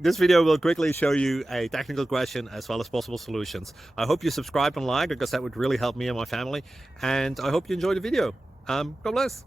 This video will quickly show you a technical question as well as possible solutions. I hope you subscribe and like, because that would really help me and my family. And I hope you enjoy the video. God bless.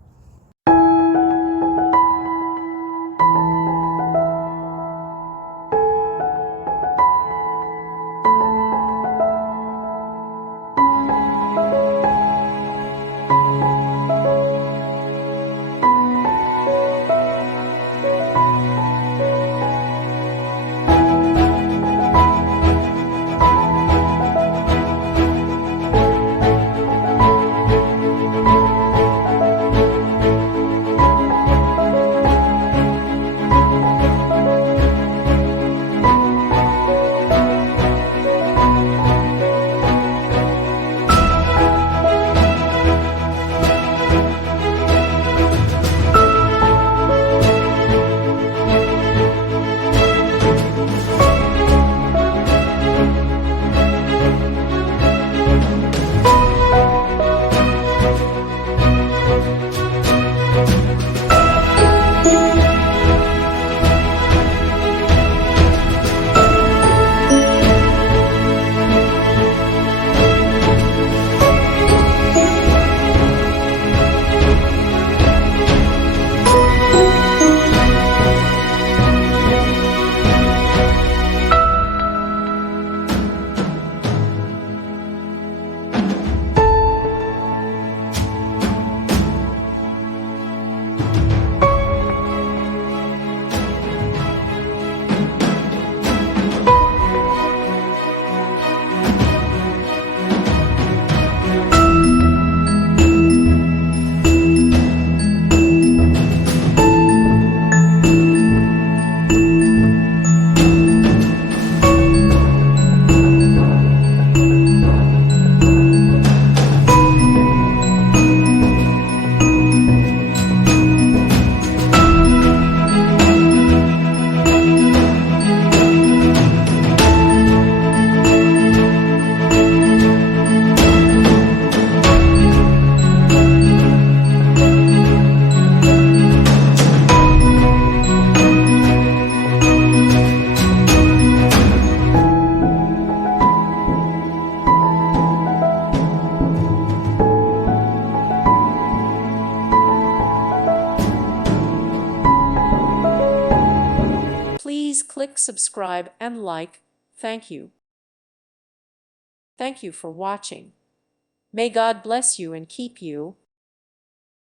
Please click subscribe and like. Thank you. Thank you for watching. May God bless you and keep you.